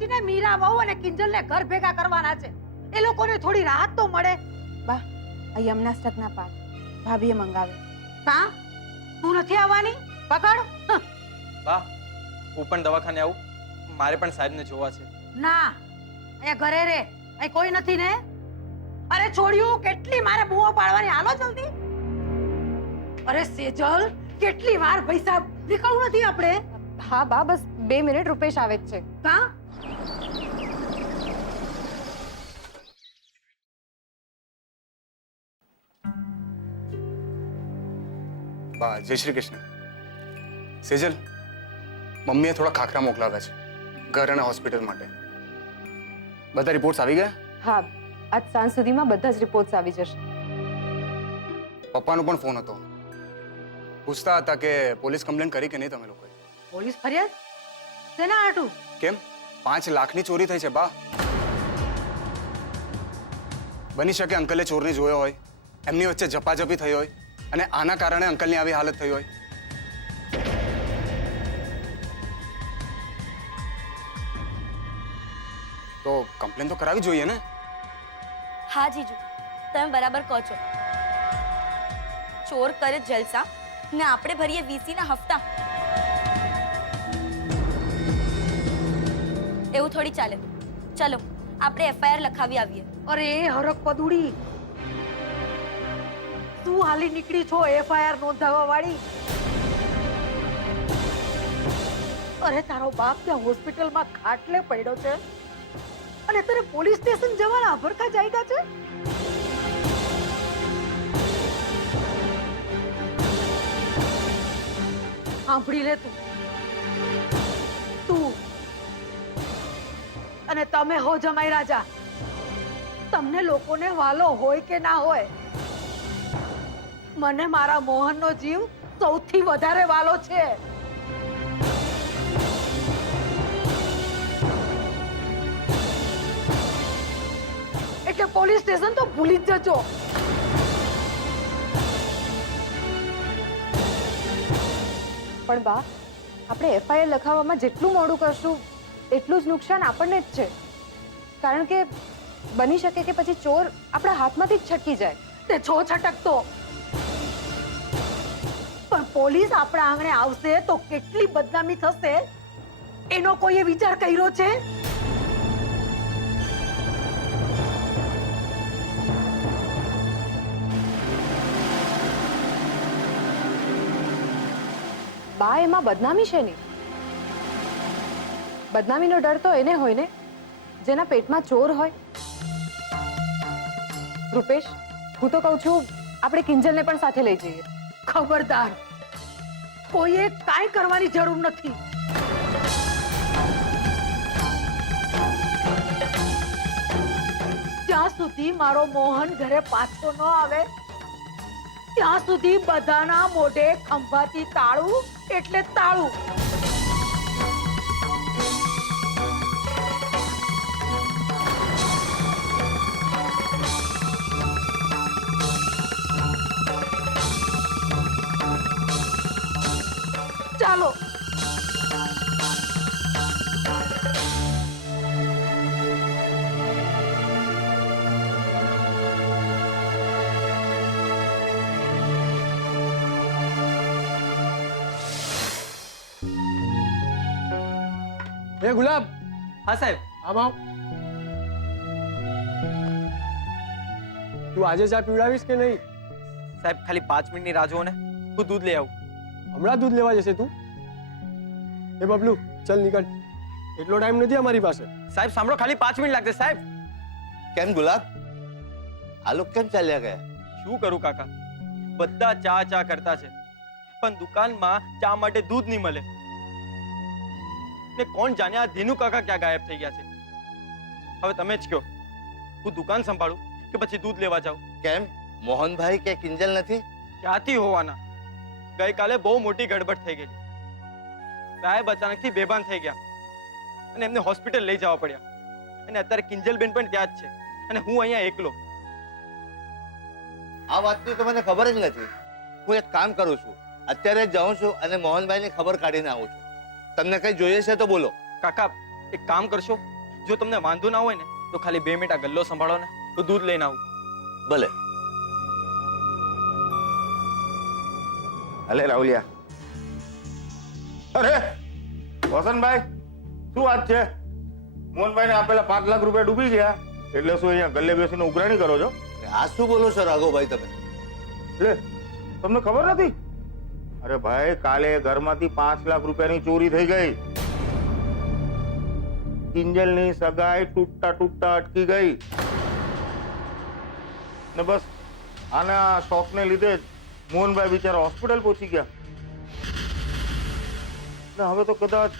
પહોંચીને મીરા વહુ અને કિંજલને ઘર ભેગા કરવાના છે. એ લોકોને થોડી રાહત તો મળે. બા, આ યમના સ્ટકના પાક ભાભીએ મંગાવે. કા તું નથી આવવાની? પકડ. બા, હું પણ દવાખાને આવું? મારે પણ સાહેબને જોવા છે. ના, અહીંયા ઘરે રે. અહીં કોઈ નથી ને? અરે છોડ્યું, કેટલી મારે બૂમો પાડવાની, હાલો જલ્દી. અરે સેજલ, કેટલી વાર પૈસા નીકળવું નથી આપણે? હા બા, બસ 2 મિનિટ, રૂપેશ આવે જ છે. કા બા, જય શ્રી કૃષ્ણ. સેજલ, મમ્મીએ થોડા ખાખરા મોકલાવ્યા છે ઘર અને હોસ્પિટલ માટે. બધા રિપોર્ટ્સ આવી ગયા? હા, આજ સાંજ સુધીમાં બધા જ રિપોર્ટ્સ આવી જશે. પપ્પાનો પણ ફોન હતો. પૂછતા હતા કે પોલીસ કમ્પ્લેન કરી કે નહીં તમે લોકોએ? પોલીસ ફરિયાદ શેના હાટું? કેમ? 5 લાખની ચોરી થઈ છે બા. બની શકે અંકલે ચોરને જોયો હોય, એમની વચ્ચે ઝપાઝપી થઈ હોય અને આના કારણે અંકલની આવી હાલત થઈ હોય. તો કમ્પ્લેન તો કરાવી જોઈએ ને? હા જીજુ, તમે બરાબર કહો છો. ચોર કરે જલસા ને આપણે ભરીએ વીસી ના હફતા. એવું થોડી ચાલે. ચલો આપણે એફઆઈઆર લખાવી આવીએ. અરે હરક પદુડી, તું હાલી નીકળી છો એફઆઈઆર નોંધાવવા વાળી? અરે તારો બાપ ત્યાં હોસ્પિટલમાં ખાટલે પડ્યો છે અને તને પોલીસ સ્ટેશન જવાના અભરખા જાયગા છે? સાંભળી લે તું અને તમે હો જમાઈ રાજા. તમને લોકોને વાલો હોય કે ના હોય, મને મારા મોહનનો જીવ સૌથી વધારે વાલો છે. એટલે પોલીસ સ્ટેશન તો ભૂલી જ જજો. પણ બા, આપણે એફઆઈઆર લખાવવામાં જેટલું મોડું કરશું એટલું જ નુકસાન આપણને જ છે. કારણ કે બની શકે કે પછી ચોર આપણા હાથમાંથી જ છટકી જાય. તે છો છટકતો, પણ પોલીસ આપણા આંગણે આવશે તો કેટલી બદનામી થશે એનો કોઈએ વિચાર કર્યો છે? બા, એમાં બદનામી છે નહીં. બદનામીનો ડર તો એને હોય ને જેના પેટમાં ચોર હોય. રૂપેશ, હું તો કહું છું આપણે કિંજલને પણ સાથે લઈ જઈએ. ખબરદાર, કોઈએ કાંઈ કરવાની જરૂર નથી. જ્યાં સુધી મારો મોહન ઘરે પાછો ન આવે ત્યાં સુધી બધાના મોઢે ખંભાથી તાળું એટલે તાળું. ચાલો. એ ગુલાબ, હા સાહેબ. આમ આવ. તું આજે ચા પીવડાવીશ કે નહીં? સાહેબ ખાલી 5 મિનિટની રાહ જુઓ ને, હું દૂધ લઈ આવું. હમણાં દૂધ લેવા જશે તું? એ બબલુ, ચલ નીકળ, એટલો ટાઈમ નથી અમારી પાસે. સાહેબ સાંભળો, ખાલી 5 મિનિટ લાગશે સાહેબ. કેમ ગુલાબ, આ લોકો કેમ ચાલ્યા ગયા? શું કરું કાકા, બધા ચા ચા કરતા છે પણ દુકાનમાં ચા માટે દૂધ નહીં મળે. ને કોણ જાણે આ ધીનુ કાકા ક્યાં ગાયબ થઈ ગયા છે. હવે તમે જ કહો, હું દુકાન સંભાળું કે પછી દૂધ લેવા જાઉં? કેમ, મોહનભાઈ કે કિંજલ નથી? ક્યાંથી હોવાના? ગઈકાલે બહુ મોટી ગડબડ થઈ ગઈ. સાહેબ અચાનકથી બેભાન થઈ ગયા અને એમને હોસ્પિટલ લઈ જવા પડ્યા. અને અત્યારે કિંજલબેન પણ ત્યાં જ છે અને હું અહીંયા એકલો. આ વાતની તો મને ખબર જ નથી. હું એક કામ કરું છું, અત્યારે જ જાઉં છું અને મોહનભાઈની ખબર કાઢીને આવું છું. તમને કઈ જોઈએ છે તો બોલો. કાકા એક કામ કરશો, જો તમને વાંધો ના હોય ને તો ખાલી 2 મિનિટ આ ગલ્લો સંભાળો ને, તો દૂધ લઈને આવું. ભલે. અલે રાહુલિયા. અરે વસંતભાઈ, શું વાત છે? મોહનભાઈને આપેલા 5 લાખ રૂપિયા ડૂબી ગયા એટલે શું અહીંયા ગલ્લે બેસીને ઉઘરાણી કરો છો? આ શું બોલો છો રાઘવભાઈ તમે? લે, તમને ખબર નથી? અરે ભાઈ, કાલે ઘરમાંથી 5 લાખ રૂપિયાની ચોરી થઈ ગઈ. કિંજલની સગાઈ તૂટતા તૂટતા અટકી ગઈ ને બસ આના શોખને લીધે જ મોહનભાઈ બિચારા હોસ્પિટલ પહોંચી ગયા ને હવે તો કદાચ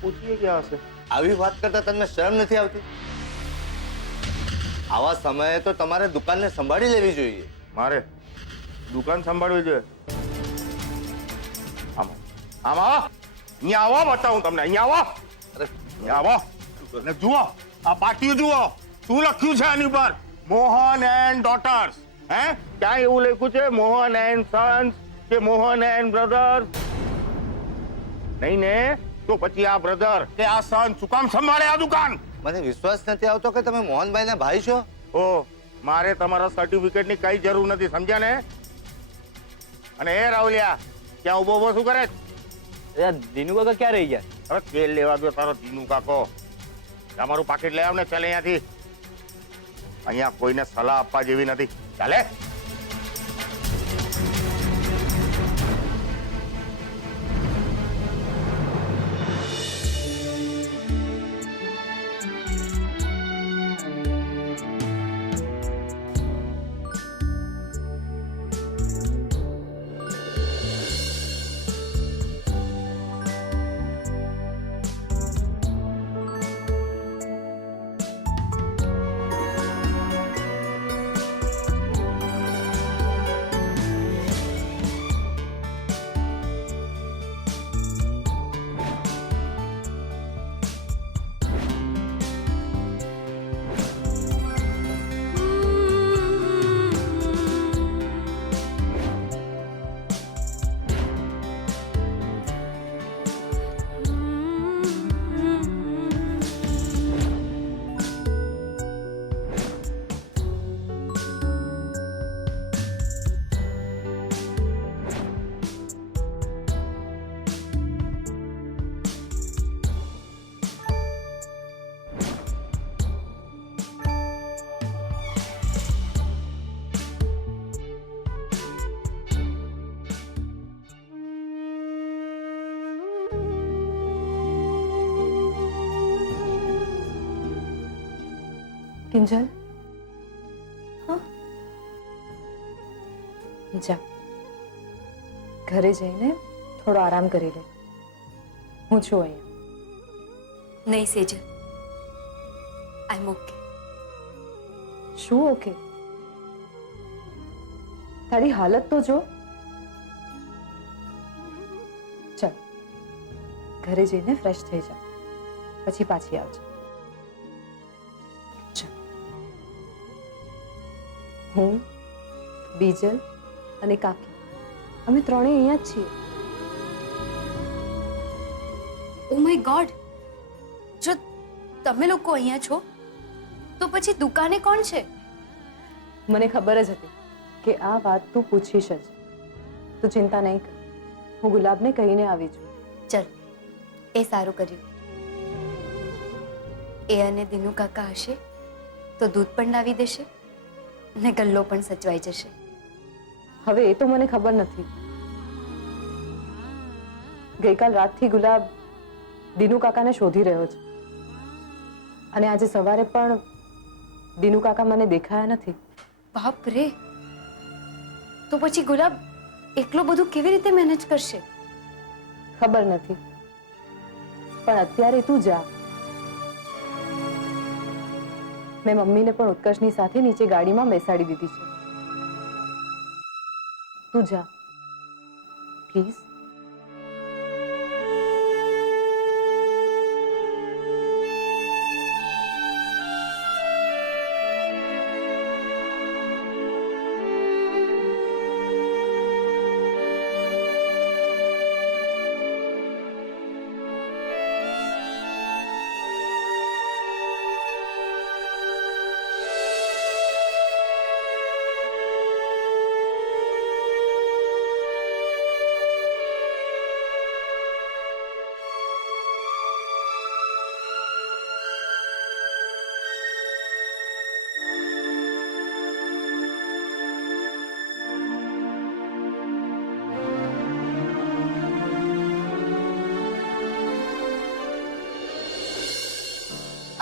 પહોંચી ગયા હશે. આવી વાત કરતા તમને શરમ નથી આવતી? આવા સમયે તો તમારે દુકાનને સંભાળી લેવી જોઈએ. મારે દુકાન સંભાળવી જોઈએ? આમાં આમાં અહીંયા આવો, બતાવું તમને. અહીંયા આવો, અહીંયા આવો ને જુઓ આ પાટિયું જુઓ. શું લખ્યું છે આની પર? Mohan and daughter's. હે, ક્યાં એવું લખ્યું છે મોહન એન્ડ સન્સ કે મોહન એન્ડ બ્રધર્સ? નહીં ને, તો પછી આ બ્રધર કે આ સન શું કામ સંભાળે આ દુકાન? મને વિશ્વાસ નથી આવતો કે તમે મોહનભાઈના ભાઈ છો. ઓ, મારે તમારા સર્ટિફિકેટની કઈ જરૂર નથી, સમજ્યા ને? અને એ રાહુલિયા, ક્યાં ઉભો ઉભો શું કરે છે? દીનુ કાકા ક્યાં રહી ગયા? હવે તેલ લેવા ગયો તારો દીનુ કાકો. તમારું પાકીટ લઈ આવ ને, ચાલે અહીંયાથી. અહીંયા કોઈને સલાહ આપવા જેવી નથી. ચાલે. કિંજલ, હા, જા ઘરે જઈને થોડો આરામ કરી લે. હું છું અહીંયા. નહીં સેજલ, આઈ એમ ઓકે. શું ઓકે? તારી હાલત તો જો. ચાલ ઘરે જઈને ફ્રેશ થઈ જા, પછી પાછી આવજે. હું, બીજલ અને કાકી અમે ત્રણેય અહીંયા જ છીએ. ઓ માય ગોડ, જો તમે લોકો અહીંયા છો તો પછી દુકાને કોણ છે? મને ખબર જ હતી કે આ વાત તું પૂછીશ જ. તું ચિંતા નહીં કર, હું ગુલાબને કહીને આવી છું. ચલ, એ સારું કર્યું. એ અને દિનુ કાકા હશે તો દૂધ પણ લાવી દેશે ને ગલ્લો પણ સચવાઈ જશે. હવે એ તો મને ખબર નથી. ગઈકાલ રાતથી ગુલાબ દિનુ કાકાને શોધી રહ્યો છે અને આજે સવારે પણ દિનુ કાકા મને દેખાયા નથી. બાપ રે, તો પછી ગુલાબ એટલું બધું કેવી રીતે મેનેજ કરશે? ખબર નથી, પણ અત્યારે તું જા. મેં મમ્મીને પણ ઉત્કર્ષની સાથે નીચે ગાડીમાં બેસાડી દીધી છે. તું જા પ્લીઝ.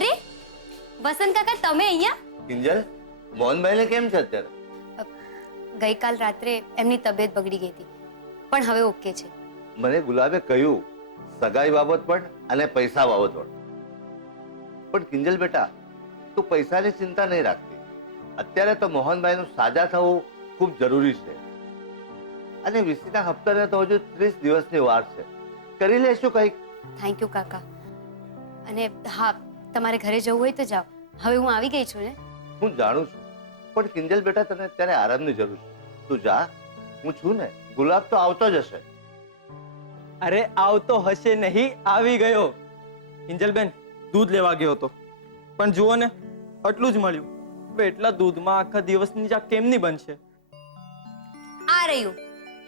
અરે વસંત કાકા તમે અહીંયા? કિંજલ, મોહનભાઈને કેમ છે અત્યારે? ગઈકાલ રાત્રે એમની તબિયત બગડી ગઈ હતી પણ હવે ઓકે છે. મને ગુલાબે કહ્યું સગાઈ બાબત પણ અને પૈસા બાબત પણ. પણ કિંજલ બેટા, તું પૈસાની ચિંતા નહીં રાખતી. અત્યારે તો મોહનભાઈનું સાજા થવું ખૂબ જરૂરી છે. અને વીસીના હપ્તાને તો હજુ 30 દિવસની વાર છે. કરી લેશું કંઈક. થેન્ક યુ કાકા. અને હા, તમારે ઘરે જવું હોય તો જાઓ. હવે હું આવી ગઈ છું ને. હું જાણું છું, પણ કિંજલ બેટા તને અત્યારે આરામની જરૂર છે. તું જા, હું છું ને. ગુલાબ તો આવતો જ હશે. અરે આવતો હશે નહીં, આવી ગયો. કિંજલબેન દૂધ લેવા ગયો હતો પણ જુઓ ને આટલું જ મળ્યું. હવે એટલા દૂધમાં આખા દિવસની ચા કેમની બનશે? આ રહ્યું,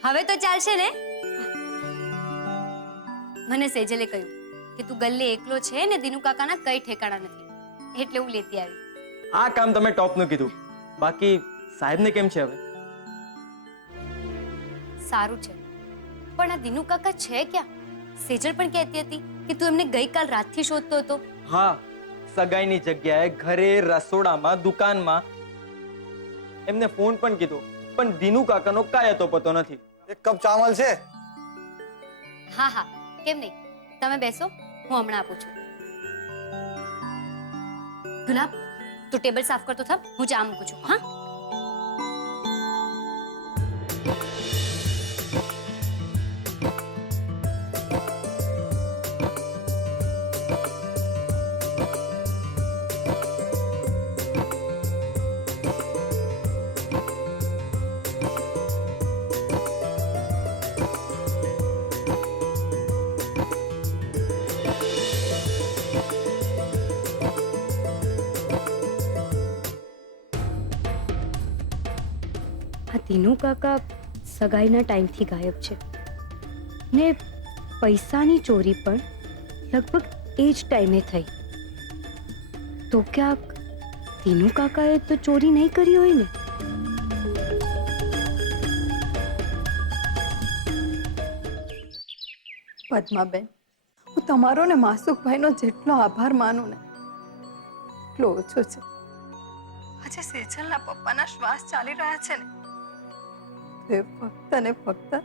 હવે તો ચાલશે ને. મને સેજલે કહ્યું કે તું ગલ્લે એકલો છે ને દિનુ કાકાના કઈ ઠેકાણા નથી, એટલે હું લેતી આવી. આ કામ તમે ટોપનું કીધું. બાકી સાહેબને કેમ છે હવે? સારું છે, પણ આ દિનુ કાકા છે ક્યાં? સેજલ પણ કહેતી હતી કે તું એમને ગઈકાલ રાતથી શોધતો હતો. હા, સગાઈની જગ્યાએ ઘરે, રસોડામાં, દુકાનમાં. એમને ફોન પણ કીધો પણ દિનુ કાકાનો કાંઈ અતો પતો નથી. એક કપ ચા મળશે? હા હા, કેમ નહીં, તમે બેસો, હું હમણાં આપું છું. ગુલાબ, તું ટેબલ સાફ કરતો થાવ, હું ચા મૂકું છું. હા. આ દિનુ કાકા સગાઈના ટાઈમથી ગાયબ છે ને પૈસાની ચોરી પણ લગભગ એ જ ટાઈમે થઈ. તો ક્યાંક દિનુ કાકાએ તો ચોરી નહીં કરી હોય ને? પદ્માબેન, હું તમારો ને માસુકભાઈનો જેટલો આભાર માનું ને એટલો ઓછો છે. આજે સેજલના પપ્પાના શ્વાસ ચાલી રહ્યા છે ને, તો એ ફક્ત ને ફક્ત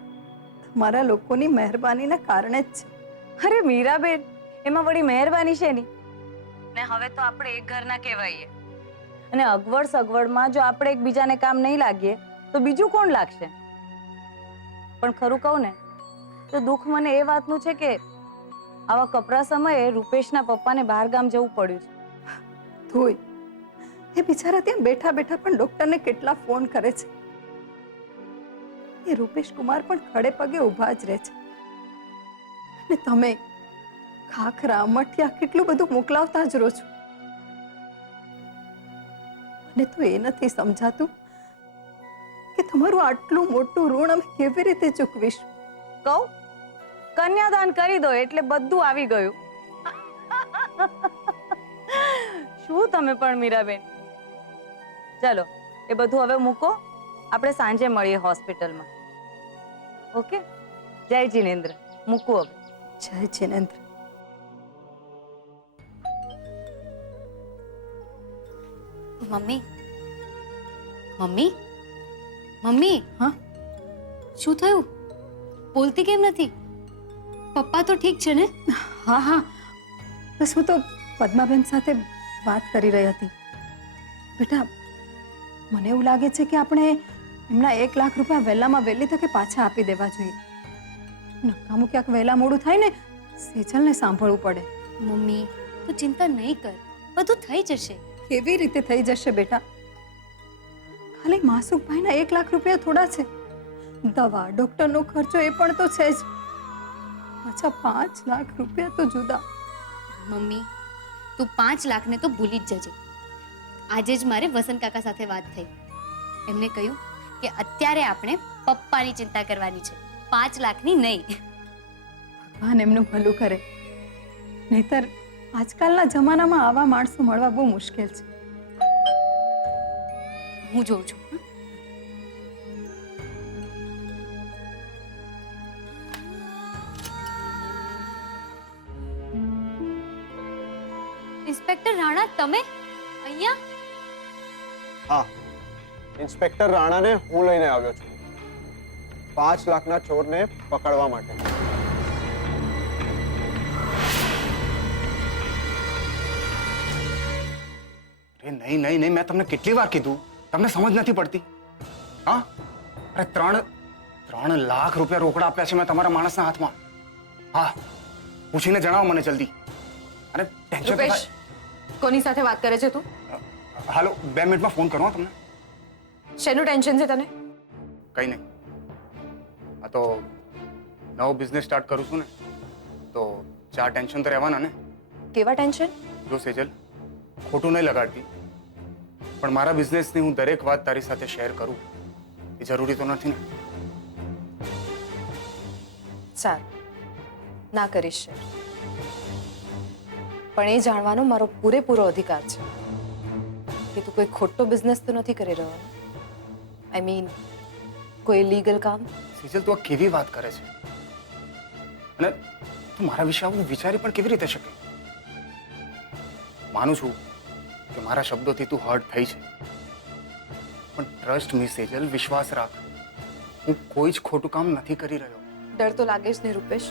તમારા લોકોની મહેરબાનીના કારણે જ છે. અરે મીરાબેન, એમાં વળી મહેરબાની છે ની. ને હવે તો આપણે એક ઘરના કહેવાઈએ, અને અગવડ સગવડમાં જો આપણે એકબીજાને કામ નહીં લાગીએ તો બીજું કોણ લાગશે? પણ ખરું કહું ને તો દુઃખ મને એ વાતનું છે કે આવા કપરા સમયે રૂપેશના પપ્પાને બહાર ગામ જવું પડ્યું છે. તોય એ બિચારા ત્યાં બેઠા બેઠા પણ ડોક્ટરને કેટલા ફોન કરે છે. એ રૂપેશ કુમાર પણ ખડે પગે ઊભા જ રહે છે. અને તમે ખાખરા, મઠિયા કેટલું બધું મોકલાવતા જ રહો છો. મને તો એ નથી સમજાતું કે તમારું આટલું મોટું ઋણ અમે કેવી રીતે ચૂકવીશું. કહું, કન્યાદાન કરી દો એટલે બધું આવી ગયું. શું તમે પણ મીરાબેન. ચલો, એ બધું હવે મૂકો, આપણે સાંજે મળીએ હોસ્પિટલમાં. ઓકે? જય જીનેન્દ્ર. મૂકું હવે. જય જીનેન્દ્ર. Mummy, mummy, mummy. હા? શું થયું? બોલતી કેમ નથી? પપ્પા તો ઠીક છે ને? હા હા, બસ હું તો પદ્માબેન સાથે વાત કરી રહી હતી. બેટા, મને એવું લાગે છે કે આપણે એમના 1 લાખ રૂપિયા વહેલામાં વહેલી તકે પાછા આપી દેવા જોઈએ. નકામું ક્યાંક વહેલા મોડું થાય ને, સેજલને સાંભળવું પડે. મમ્મી, તું ચિંતા નહીં કર, બધું થઈ જશે. કેવી રીતે થઈ જશે બેટા? ખાલી માસુકભાઈના 1 લાખ રૂપિયા થોડા છે. દવા, ડોક્ટરનો ખર્ચો એ પણ તો છે જ. પાછા 5 લાખ રૂપિયા તો જુદા. મમ્મી, તું 5 લાખને તો ભૂલી જ જજે. આજે જ મારે વસંત કાકા સાથે વાત થઈ. એમને કહ્યું કે અત્યારે આપણે પપ્પાની ચિંતા કરવાની છે, 5 લાખની નહીં. ભગવાન એમનું ભલું કરે. નહીતર આજકાલના જમાનામાં આવા માણસો મળવા બહુ મુશ્કેલ છે. હું જોઉં છું. હં? ઇન્સ્પેક્ટર તમે અહીંયા? હા, ઇન્સ્પેક્ટર રાણાને હું લઈને આવ્યો છું 5 લાખના ચોરને પકડવા માટે. અરે નહીં નહીં નહીં, મેં તમને કેટલી વાર કીધું, તમને સમજ નથી પડતી. હા, અરે 3 લાખ રૂપિયા રોકડા આપ્યા છે મેં તમારા માણસના હાથમાં. હા, પૂછીને જણાવો મને જલ્દી. અરે ટેન્શન તો રૂપેશ, કોની સાથે વાત કરે છે તું? થાય. હાલો, 2 મિનિટમાં ફોન કરવા તમને. શેનું ટેન્શન છે તને? કઈ નહીં, આ તો નવો બિઝનેસ સ્ટાર્ટ કરું છું ને, તો 4 ટેન્શન તો રહેવાના ને. કેવા ટેન્શન? જો સેજલ, ખોટું નહીં લગાડતી, પણ મારા બિઝનેસની હું દરેક વાત તારી સાથે શેર કરું એ જરૂરી તો નથી ને. સારું, ના કરીશ શેર. પણ એ જાણવાનો મારો પૂરેપૂરો અધિકાર છે કે તું કોઈ ખોટો બિઝનેસ તો નથી કરી રહ્યો. આઈ મીન કોઈ લીગલ કામ? સેજલ, તું આ કેવી વાત કરે છે? અને તું મારા વિશે આવું વિચારી પણ કેવી રીતે શકે? માનું છું કે મારા શબ્દોથી તું હર્ટ થઈ છે, પણ ટ્રસ્ટ મી સેજલ, વિશ્વાસ રાખ, હું કોઈ જ ખોટું કામ નથી કરી રહ્યો. ડર તો લાગે જ નહીં રૂપેશ.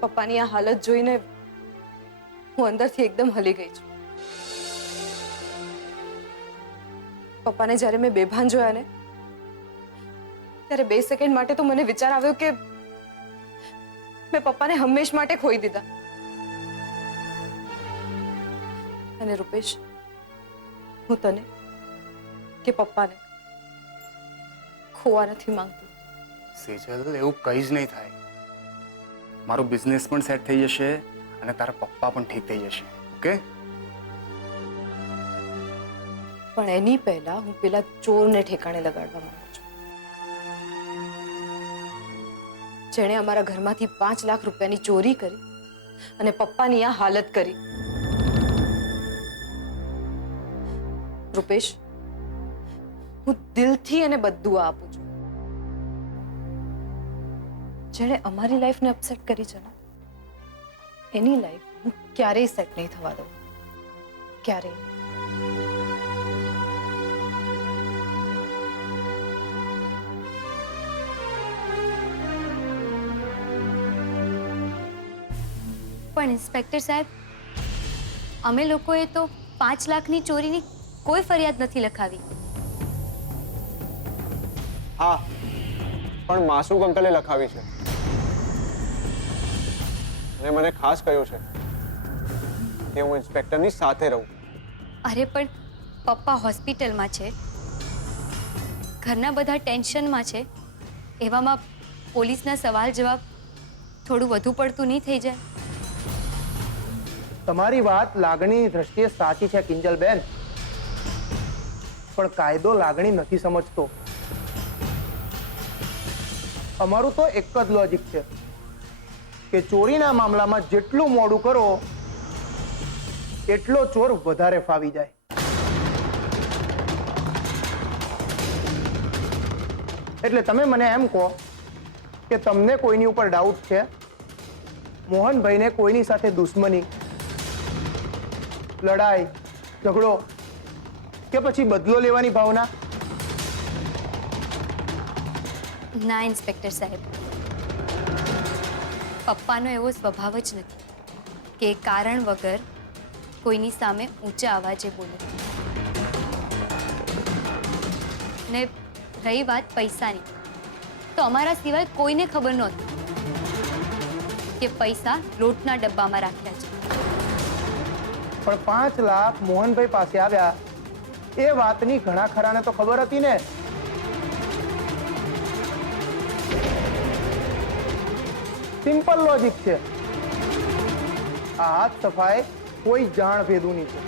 પપ્પાની આ હાલત જોઈને હું અંદરથી એકદમ હલી ગઈ છું. પપ્પાને જ્યારે મેં બેભાન જોયા ને, ત્યારે 2 સેકન્ડ માટે તો મને વિચાર આવ્યો કે મેં પપ્પાને હંમેશ માટે ખોઈ દીધા. અને રૂપેશ, હું તને કે પપ્પાને ખોવા નથી માંગતી. સેજલ, એવું કંઈ જ નહીં થાય. મારો બિઝનેસ પણ સેટ થઈ જશે અને તારા પપ્પા પણ ઠીક થઈ જશે. ઓકે? પણ એની પહેલા હું પેલા ચોરને ઠેકાણે લગાડવા માંગુ છું, જેણે અમારા ઘરમાંથી 5 લાખ રૂપિયાની ચોરી કરી અને પપ્પાની આ હાલત કરી. રૂપેશ, હું દિલથી એને બધું આપું છું. જેણે અમારી લાઈફને અપસેટ કરી છે ને, એની લાઈફ હું ક્યારેય સેટ નહીં થવા દઉં. ક્યારેય. પણ ઇન્સ્પેક્ટર સાહેબ, અમે લોકોએ તો 5 લાખની ચોરીની કોઈ ફરિયાદ નથી લખાવી. હા, પણ માસુક અંકલે લખાવી છે અને મને ખાસ કહ્યું છે કે હું ઇન્સ્પેક્ટરની સાથે રહું. અરે પણ પપ્પા હોસ્પિટલમાં છે, ઘરના બધા ટેન્શનમાં છે, એવામાં પોલીસના સવાલ જવાબ થોડું વધુ પડતું નહીં થઈ જાય? તમારી વાત લાગણીની દ્રષ્ટિએ સાચી છે કિંજલબેન, પણ કાયદો લાગણી નથી સમજતો. અમારું તો એક જ લોજિક છે કે ચોરીના મામલામાં જેટલું મોડું કરો એટલો ચોર વધારે ફાવી જાય. એટલે તમે મને એમ કહો કે તમને કોઈની ઉપર ડાઉટ છે? મોહનભાઈને કોઈની સાથે દુશ્મની, લડાઈ, ઝઘડો કે પછી બદલો લેવાની ભાવના? ના ઇન્સ્પેક્ટર સાહેબ, પપ્પાનો એવો સ્વભાવ જ નથી કે કારણ વગર કોઈની સામે ઊંચા અવાજે બોલે. ને રહી વાત પૈસાની, તો અમારા સિવાય કોઈને ખબર નહોતી કે પૈસા લોટના ડબ્બામાં રાખ્યા છે. પણ 5 લાખ મોહનભાઈ પાસે આવ્યા એ વાતની ઘણા ખરાને તો ખબર હતી ને. સિમ્પલ લોજિક છે. આ હાથ સફાઈ કોઈ જાણ ભેદું નહીં છે.